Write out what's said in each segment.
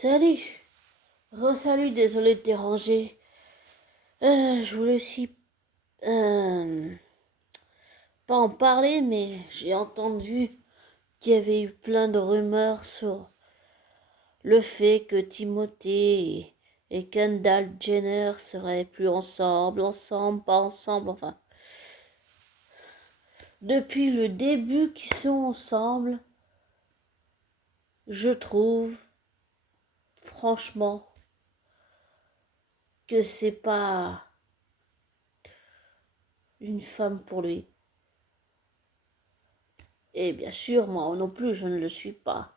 Salut, re-salut, désolé de déranger. Je voulais aussi euh, pas en parler, mais j'ai entendu qu'il y avait eu plein de rumeurs sur le fait que Timothée et Kendall Jenner seraient plus ensemble, pas ensemble, enfin. Depuis le début qu'ils sont ensemble, je trouve, franchement, que c'est pas une femme pour lui. Et bien sûr, moi non plus, je ne le suis pas.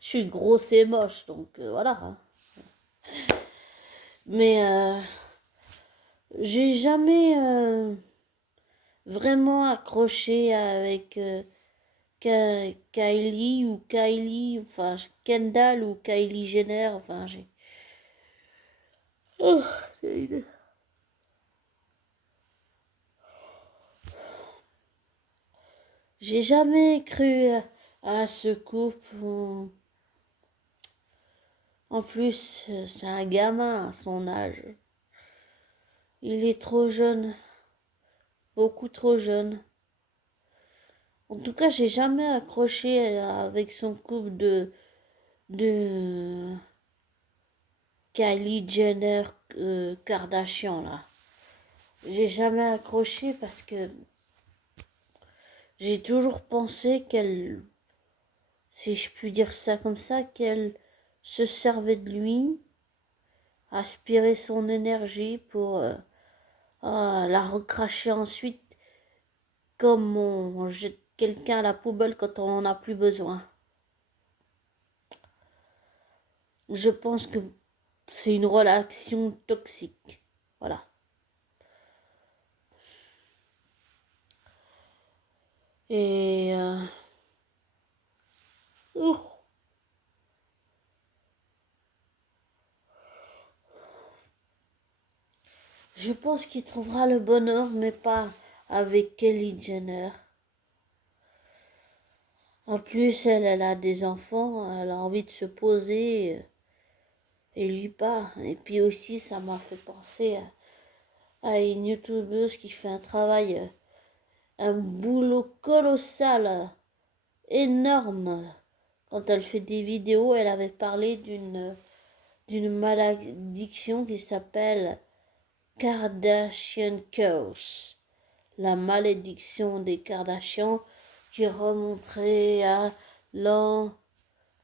Je suis grosse et moche, donc voilà, hein. Mais j'ai jamais vraiment accroché avec Kylie, enfin Kendall ou Kylie Jenner, enfin Oh, c'est une- j'ai jamais cru à ce couple. En plus, c'est un gamin à son âge. Il est trop jeune, beaucoup trop jeune. En tout cas, j'ai jamais accroché avec son couple de Kylie Jenner Kardashian là. J'ai jamais accroché parce que j'ai toujours pensé qu'elle, si je puis dire ça comme ça, qu'elle se servait de lui, aspirait son énergie pour la recracher ensuite comme on jette quelqu'un à la poubelle quand on en a plus besoin. Je pense que c'est une relation toxique. Voilà. Et oh, je pense qu'il trouvera le bonheur, mais pas avec Kelly Jenner. En plus, elle a des enfants, elle a envie de se poser et lui pas. Et puis aussi, ça m'a fait penser à une youtubeuse qui fait un travail, un boulot colossal, énorme. Quand elle fait des vidéos, elle avait parlé d'une malédiction qui s'appelle Kardashian Curse, la malédiction des Kardashians, qui remonterait à l'an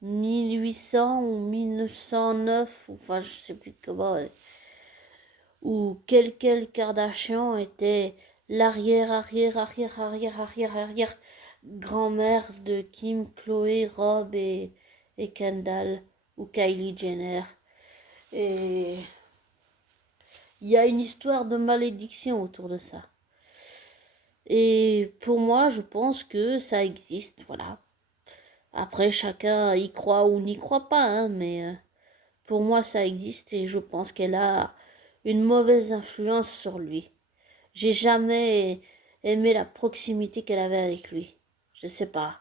1800 ou 1909, enfin je sais plus comment, où quel Kardashian était l'arrière grand-mère de Kim, Chloé, Rob et Kendall ou Kylie Jenner. Et il y a une histoire de malédiction autour de ça. Et pour moi, je pense que ça existe, voilà. Après, chacun y croit ou n'y croit pas, hein, mais pour moi, ça existe et je pense qu'elle a une mauvaise influence sur lui. J'ai jamais aimé la proximité qu'elle avait avec lui. Je sais pas.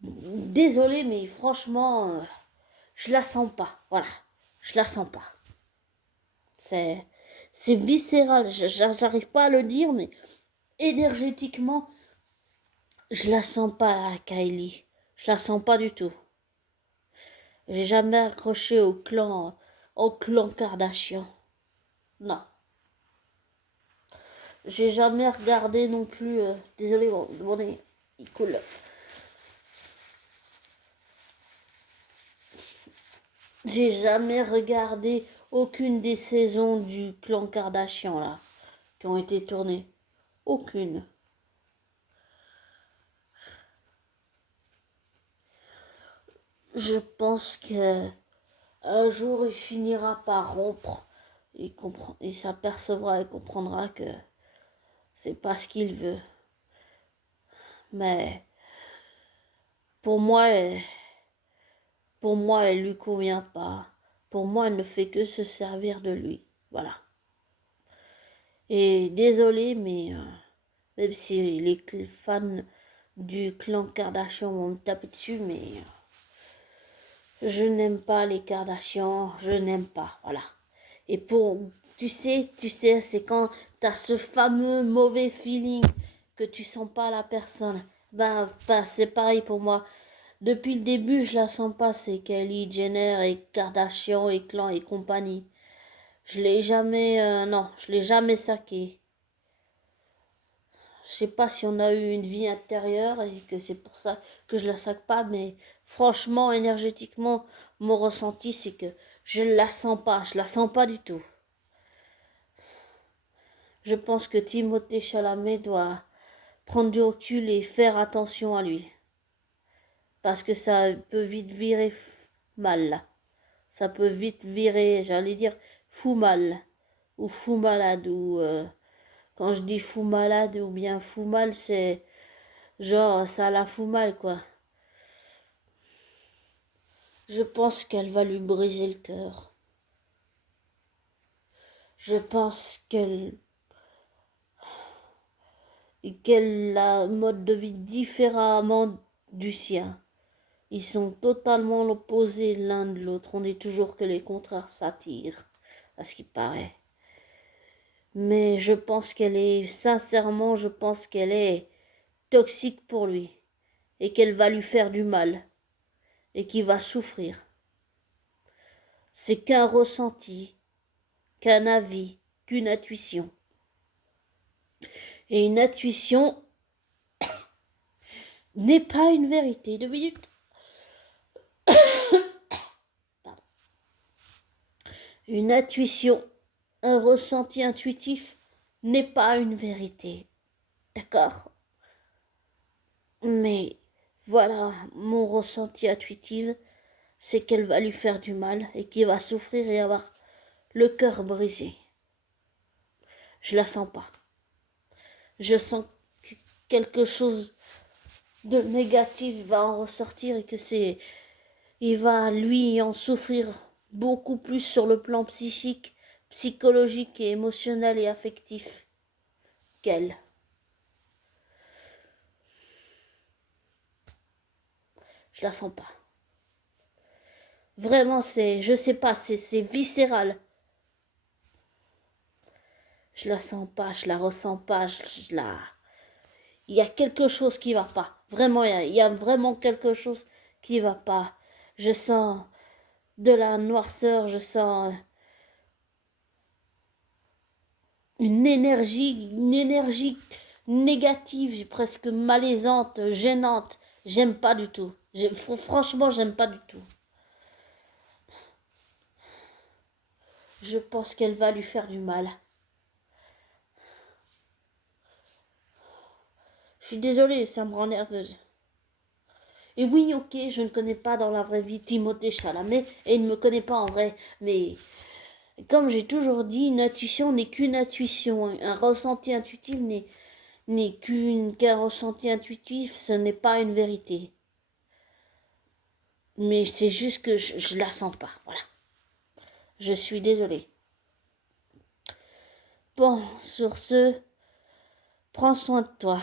Désolée, mais franchement, je la sens pas. Voilà, je la sens pas. C'est, c'est viscéral. J'arrive pas à le dire, mais énergétiquement, je la sens pas, Kylie. Je la sens pas du tout. J'ai jamais accroché au clan Kardashian. Non. J'ai jamais regardé non plus. Désolé, bon, il coule. J'ai jamais regardé aucune des saisons du clan Kardashian là, qui ont été tournées. Aucune. Je pense que un jour il finira par rompre. Il s'apercevra et comprendra que c'est pas ce qu'il veut. Mais pour moi, pour moi, elle lui convient pas. Pour moi, elle ne fait que se servir de lui. Voilà. Et désolé, mais même si les fans du clan Kardashian vont me taper dessus, mais Je n'aime pas les Kardashians, je n'aime pas, voilà. Et tu sais, c'est quand t'as ce fameux mauvais feeling que tu sens pas la personne. C'est pareil pour moi. Depuis le début, je la sens pas, c'est Kylie Jenner et Kardashian et clan et compagnie. Je l'ai jamais, non, je l'ai jamais saqué. Je sais pas si on a eu une vie intérieure et que c'est pour ça que je la saque pas, mais franchement, énergétiquement, mon ressenti, c'est que je la sens pas, je la sens pas du tout. Je pense que Timothée Chalamet doit prendre du recul et faire attention à lui. Parce que ça peut vite virer mal, là. Ça peut vite virer, j'allais dire, fou mal. Ou fou malade, ou... quand je dis fou malade ou bien fou mal, c'est genre ça la fout mal, quoi. Je pense qu'elle va lui briser le cœur. Je pense qu'elle a un mode de vie différemment du sien. Ils sont totalement l'opposé l'un de l'autre. On dit toujours que les contraires s'attirent, à ce qui paraît. Mais sincèrement, je pense qu'elle est toxique pour lui et qu'elle va lui faire du mal et qu'il va souffrir. C'est qu'un ressenti, qu'un avis, qu'une intuition. Et une intuition n'est pas une vérité. 2 minutes. Pardon. Une intuition, un ressenti intuitif n'est pas une vérité. D'accord? Mais voilà, mon ressenti intuitif, c'est qu'elle va lui faire du mal et qu'il va souffrir et avoir le cœur brisé. Je la sens pas. Je sens que quelque chose de négatif va en ressortir et que il va lui en souffrir beaucoup plus sur le plan psychique, psychologique et émotionnel et affectif qu'elle. Je la sens pas. Vraiment, je sais pas, c'est viscéral. Je la sens pas, je la ressens pas, il y a quelque chose qui va pas. Vraiment, il y a vraiment quelque chose qui va pas. Je sens de la noirceur, je sens une énergie négative, presque malaisante, gênante. J'aime pas du tout. Franchement, j'aime pas du tout. Je pense qu'elle va lui faire du mal. Je suis désolée, ça me rend nerveuse. Et oui, ok, je ne connais pas dans la vraie vie Timothée Chalamet et il ne me connaît pas en vrai, mais comme j'ai toujours dit, une intuition n'est qu'une intuition. Un ressenti intuitif n'est qu'un ressenti intuitif, ce n'est pas une vérité. Mais c'est juste que je la sens pas, voilà. Je suis désolée. Bon, sur ce, prends soin de toi.